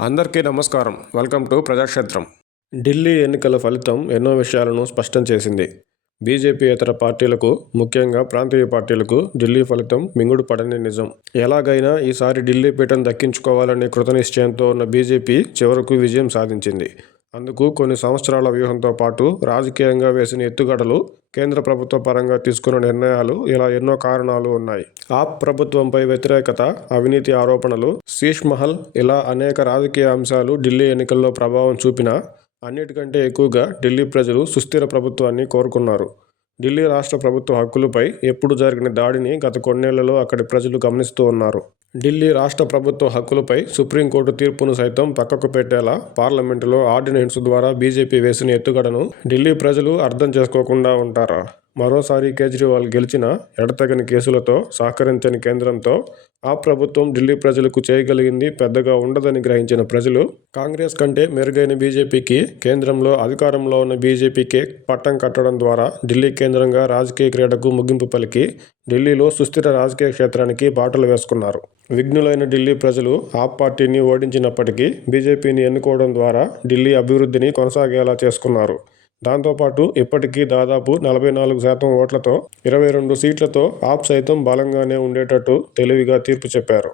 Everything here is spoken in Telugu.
అందరికీ నమస్కారం. Welcome to ప్రజాక్షేత్రం. ఢిల్లీ ఎన్నికల ఫలితం ఎన్నో విషయాలను స్పష్టం చేసింది. బీజేపీయేతర పార్టీలకు, ముఖ్యంగా ప్రాంతీయ పార్టీలకు ఢిల్లీ ఫలితం మింగుడు పడని నిజం. ఎలాగైనా ఈసారి ఢిల్లీ పీఠం దక్కించుకోవాలనే కృతనిశ్చయంతో ఉన్న బీజేపీ చివరకు విజయం సాధించింది. అందుకు కొన్ని సంవత్సరాల వ్యూహంతో పాటు రాజకీయంగా వేసిన ఎత్తుగడలు, కేంద్ర ప్రభుత్వ పరంగా తీసుకున్న నిర్ణయాలు ఇలా ఎన్నో కారణాలు ఉన్నాయి. ఆప్ ప్రభుత్వంపై వ్యతిరేకత, అవినీతి ఆరోపణలు, శీష్ మహల్ ఇలా అనేక రాజకీయ అంశాలు ఢిల్లీ ఎన్నికల్లో ప్రభావం చూపినా అన్నిటికంటే ఎక్కువగా ఢిల్లీ ప్రజలు సుస్థిర ప్రభుత్వాన్ని కోరుకున్నారు. ఢిల్లీ రాష్ట్ర ప్రభుత్వ హక్కులపై ఎప్పుడు జరిగిన దాడిని గత కొన్నేళ్లలో అక్కడి ప్రజలు గమనిస్తూ ఉన్నారు. ఢిల్లీ రాష్ట్ర ప్రభుత్వ హక్కులపై సుప్రీంకోర్టు తీర్పును సైతం పక్కకు పెట్టేలా పార్లమెంటులో ఆర్డినెన్స్ ద్వారా బీజేపీ వేసిన ఎత్తుగడను ఢిల్లీ ప్రజలు అర్థం చేసుకోకుండా ఉంటారా? మరోసారి కేజ్రీవాల్ గెలిచినా ఎడతెగని కేసులతో సహకరించని కేంద్రంతో ఆ ప్రభుత్వం ఢిల్లీ ప్రజలకు చేయగలిగింది పెద్దగా ఉండదని గ్రహించిన ప్రజలు కాంగ్రెస్ కంటే మెరుగైన బీజేపీకి, కేంద్రంలో అధికారంలో ఉన్న బీజేపీకే పట్టం కట్టడం ద్వారా ఢిల్లీ కేంద్రంగా రాజకీయ క్రీడకు ముగింపు పలికి ఢిల్లీలో సుస్థిర రాజకీయ క్షేత్రానికి బాటలు వేసుకున్నారు. విఘ్నులైన ఢిల్లీ ప్రజలు ఆప్ పార్టీని ఓడించినప్పటికీ బీజేపీని ఎన్నుకోవడం ద్వారా ఢిల్లీ అభివృద్ధిని కొనసాగేలా చేసుకున్నారు. దాంతోపాటు ఇప్పటికీ దాదాపు 44% ఓట్లతో 22 సీట్లతో ఆప్ సైతం బలంగానే ఉండేటట్టు తెలివిగా తీర్పు చెప్పారు.